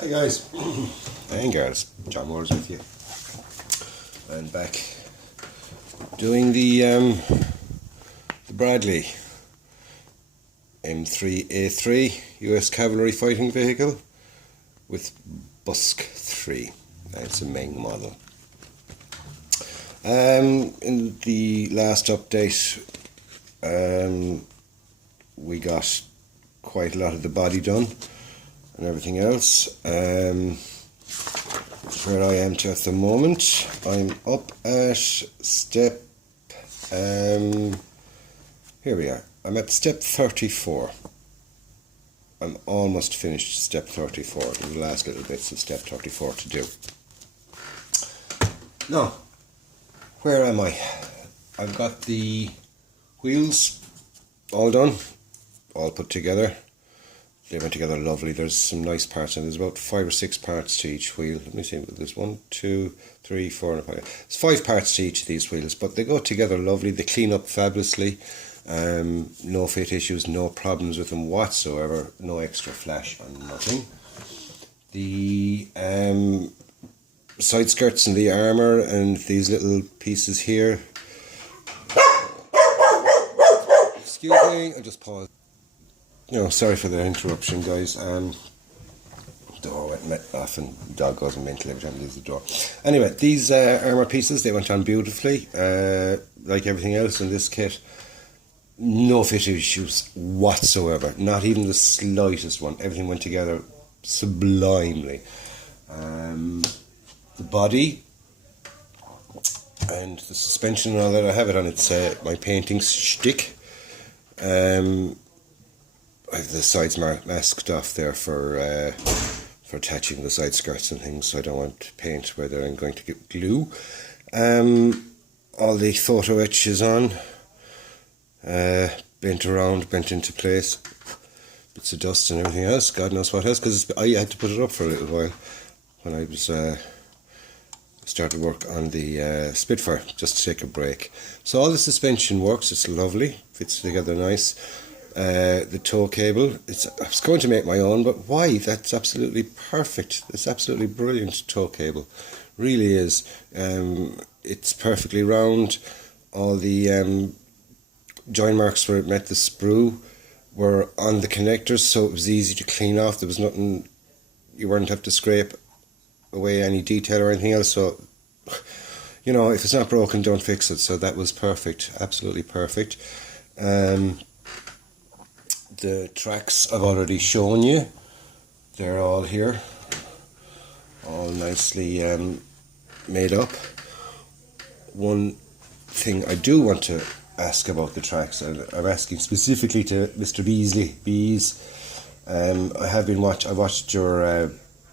Hi guys, and girls, John Moore's with you, and back doing the Bradley M3A3 US Cavalry Fighting Vehicle with BUSK 3. It's a MENG model. In the last update, we got quite a lot of the body done and everything else. Where I am to at the moment, I'm up at step, here we are, I'm at step 34. I'm almost finished step 34, the last little bits of step 34 to do. Now, where am I? I've got the wheels all done, all put together. They went together lovely. There's some nice parts, and there's about 5 or 6 parts to each wheel. Let me see, there's 1, 2, 3, 4 and 5. There's 5 parts to each of these wheels, but they go together lovely. They clean up fabulously. No fit issues, no problems with them whatsoever. No extra flash or nothing. The side skirts and the armour and these little pieces here. Excuse me, I just paused. No, sorry for the interruption, guys. Door went off and the dog goes mental every time he leaves the door. Anyway, these armour pieces, they went on beautifully, like everything else in this kit. No fit issues whatsoever, not even the slightest one. Everything went together sublimely. The body and the suspension and all that, I have it on its my painting shtick. I have the sides masked off there for attaching the side skirts and things, so I don't want paint where I'm going to get glue. All the photo etches on, bent around, bent into place, bits of dust and everything else, God knows what else, because I had to put it up for a little while when I was started work on the Spitfire, just to take a break. So all the suspension works, it's lovely, fits together nice. The tow cable, I was going to make my own, but why? That's absolutely perfect. It's absolutely brilliant tow cable, really is. It's perfectly round. All the join marks where it met the sprue were on the connectors, so it was easy to clean off. There was nothing, you weren't have to scrape away any detail or anything else. So, you know, if it's not broken, don't fix it. So that was perfect, absolutely perfect. The tracks I've already shown you, they're all here, all nicely made up. One thing I do want to ask about the tracks, and I'm asking specifically to Mr. Bees. I watched your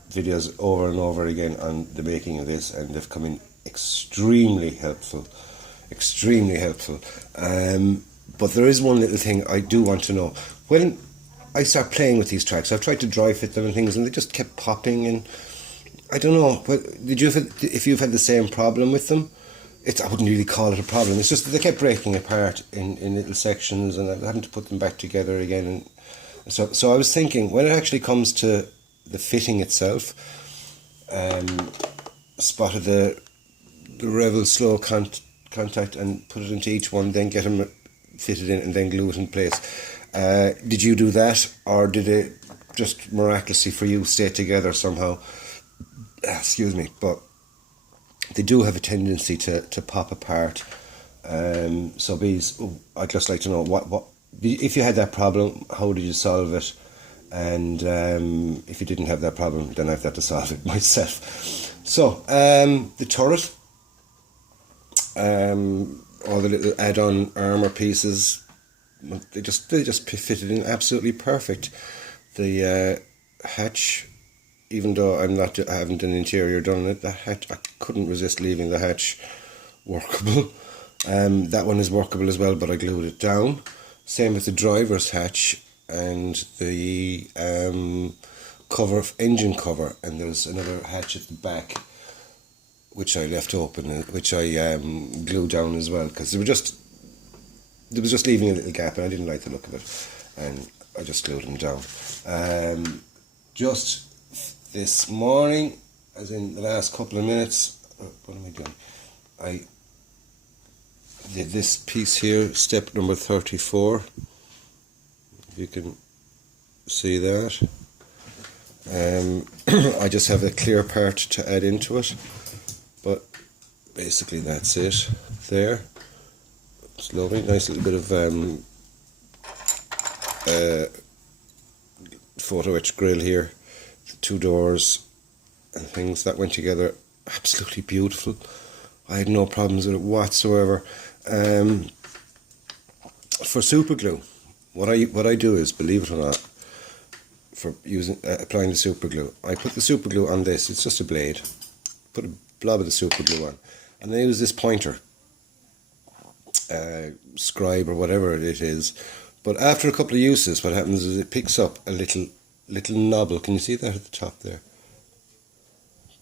videos over and over again on the making of this, and they've come in extremely helpful. But there is one little thing I do want to know. When I start playing with these tracks, I've tried to dry fit them and things, and they just kept popping, and I don't know. If you've had the same problem with them? I wouldn't really call it a problem. It's just that they kept breaking apart in little sections, and I'm having to put them back together again. And so I was thinking, when it actually comes to the fitting itself, spotted the Revel slow contact and put it into each one, then get them fitted in and then glue it in place. Did you do that, or did it just miraculously for you stay together somehow? Excuse me, but they do have a tendency to pop apart. So Bees, I'd just like to know what if you had that problem, how did you solve it? And if you didn't have that problem, then I've got to solve it myself. So the turret, all the little add-on armour pieces, they just fitted in absolutely perfect. The hatch, even though I haven't an interior done on it, the hatch, I couldn't resist leaving the hatch workable. That one is workable as well, but I glued it down. Same with the driver's hatch and the engine cover, and there's another hatch at the back which I left open, which I glued down as well, because they was just leaving a little gap and I didn't like the look of it, and I just glued them down. Just this morning, as in the last couple of minutes. What am I doing? I did this piece here, step number 34. If you can see that. I just have a clear part to add into it, but basically that's it there. It's lovely, nice little bit of photo etch grill here, the 2 doors and things that went together, absolutely beautiful. I had no problems with it whatsoever. For super glue, what I do is, believe it or not, for using applying the super glue, I put the super glue on this. It's just a blade. Put a blob of the super glue on, and I use this pointer, scribe or whatever it is. But after a couple of uses, what happens is it picks up a little knobble. Can you see that at the top there?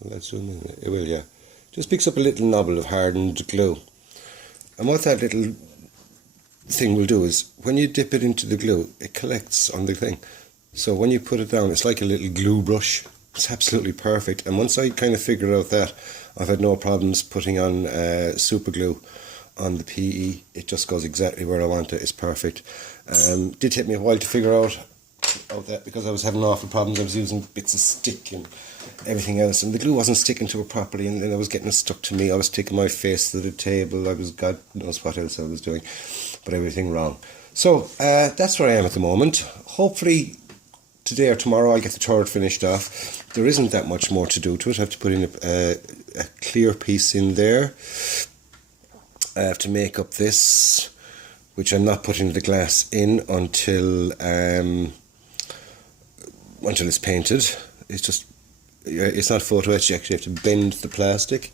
Well, let's zoom in. It will, yeah. Just picks up a little knobble of hardened glue. And what that little thing will do is, when you dip it into the glue, it collects on the thing. So when you put it down, it's like a little glue brush. It's absolutely perfect. And once I kind of figured out that, I've had no problems putting on super glue on the PE. It just goes exactly where I want it. It's perfect. Did take me a while to figure out that, because I was having awful problems. I was using bits of stick and everything else, and the glue wasn't sticking to it properly, and then I was getting it stuck to me. I was sticking my face to the table. I was, God knows what else I was doing, but everything wrong. So that's where I am at the moment. Hopefully today or tomorrow I'll get the turret finished off. There isn't that much more to do to it. I have to put in a clear piece in there. I have to make up this, which I'm not putting the glass in until it's painted. It's not photo etched. You actually have to bend the plastic,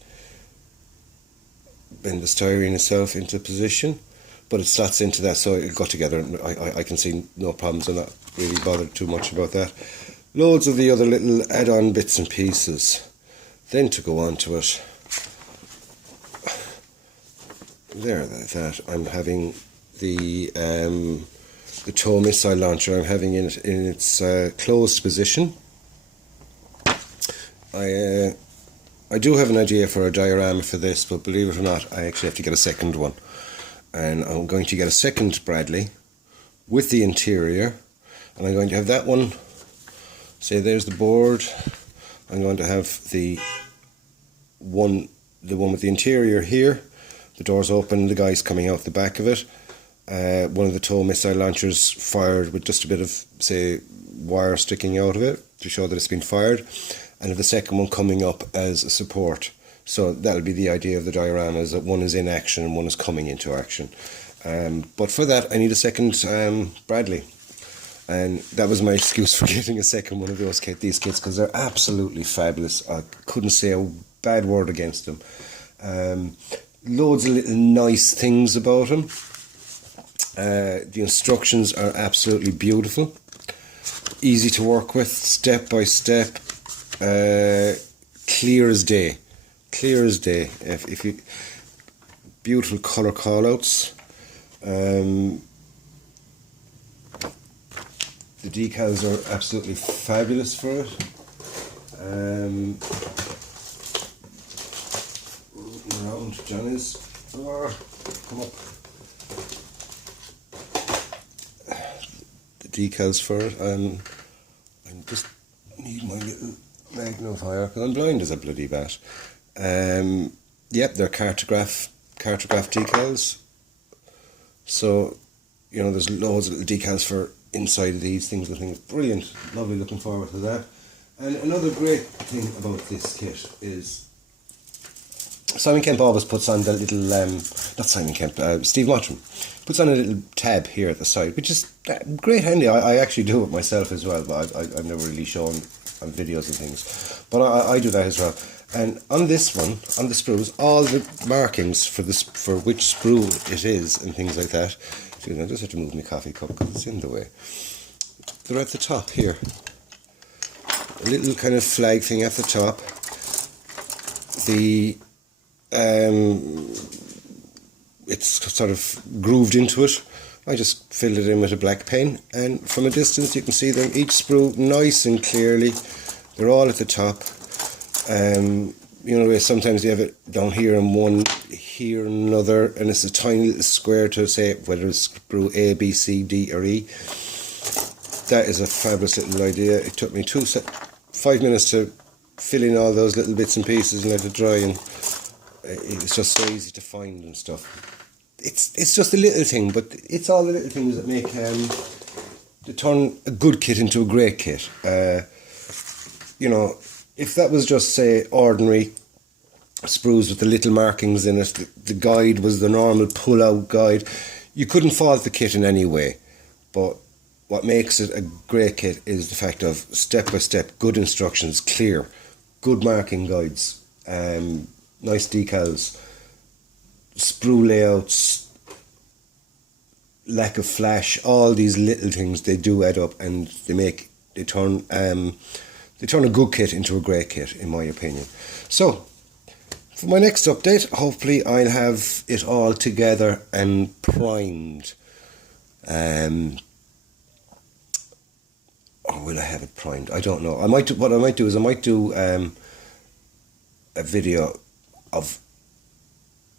bend the styrene itself into position, but it slots into that, so it'll go together, and I can see no problems. I'm not really bothered too much about that. Loads of the other little add-on bits and pieces. Then to go on to it, there, that I'm having the tow missile launcher. I'm having it in its closed position. I do have an idea for a diorama for this, but believe it or not, I actually have to get a second one. And I'm going to get a second Bradley with the interior, and I'm going to have that one, say there's the board. I'm going to have the one with the interior here, the doors open, the guy's coming out the back of it. One of the tow missile launchers fired with just a bit of, say, wire sticking out of it to show that it's been fired, and the second one coming up as a support. So that'll be the idea of the diorama, is that one is in action and one is coming into action. But for that I need a second Bradley, and that was my excuse for getting a second one of these kits, because they're absolutely fabulous. I couldn't say a bad word against them. Loads of little nice things about them. The instructions are absolutely beautiful, easy to work with, step by step, clear as day. Clear as day. If you, beautiful colour callouts. The decals are absolutely fabulous for it. Around, John is. Come up. The decals for it. I just need my little magnifier because I'm blind as a bloody bat. Yep, they're cartograph decals. So, you know, there's loads of little decals for inside of these things. I think it's brilliant. Lovely, looking forward to that. And another great thing about this kit is Simon Kemp always puts on the little, not Simon Kemp, Steve Mottram puts on a little tab here at the side, which is great handy. I actually do it myself as well, but I've never really shown on videos and things. But I do that as well. And on this one, on the sprues, all the markings for which sprue it is and things like that. I just have to move my coffee cup because it's in the way. They're at the top here. A little kind of flag thing at the top. It's sort of grooved into it. I just filled it in with a black pen, and from a distance you can see them each sprue nice and clearly. They're all at the top. You know, sometimes you have it down here and one here and another, and it's a tiny little square to say whether it's screw A, B, C, D or E. That is a fabulous little idea. It took me 5 minutes to fill in all those little bits and pieces and let it dry, and it's just so easy to find and stuff. It's just a little thing, but it's all the little things that make to turn a good kit into a great kit. You know, if that was just, say, ordinary sprues with the little markings in it, the guide was the normal pull-out guide, you couldn't fault the kit in any way. But what makes it a great kit is the fact of step-by-step, good instructions, clear, good marking guides, nice decals, sprue layouts, lack of flash, all these little things, they do add up, and they turn a good kit into a great kit, in my opinion. So, for my next update, hopefully I'll have it all together and primed. Or will I have it primed? I don't know. What I might do is I might do a video of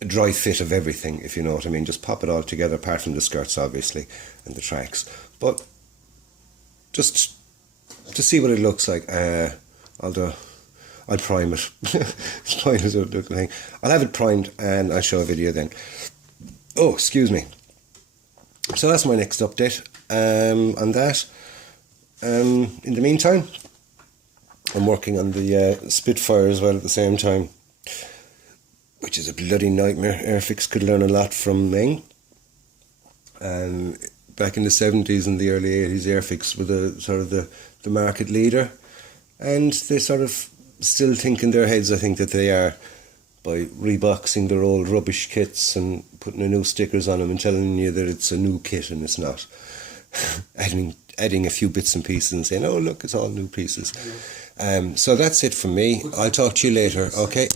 a dry fit of everything, if you know what I mean. Just pop it all together, apart from the skirts, obviously, and the tracks. But just to see what it looks like, I'll prime it. I'll have it primed and I'll show a video then. Oh, excuse me. So that's my next update on that. In the meantime, I'm working on the Spitfire as well at the same time, which is a bloody nightmare. Airfix could learn a lot from MENG. Back in the 70s and the early 80s, Airfix were the market leader, and they sort of still think in their heads, I think, that they are, by reboxing their old rubbish kits and putting the new stickers on them and telling you that it's a new kit, and it's not. adding a few bits and pieces and saying, oh look, it's all new pieces. So that's it from me. I'll talk to you later, okay?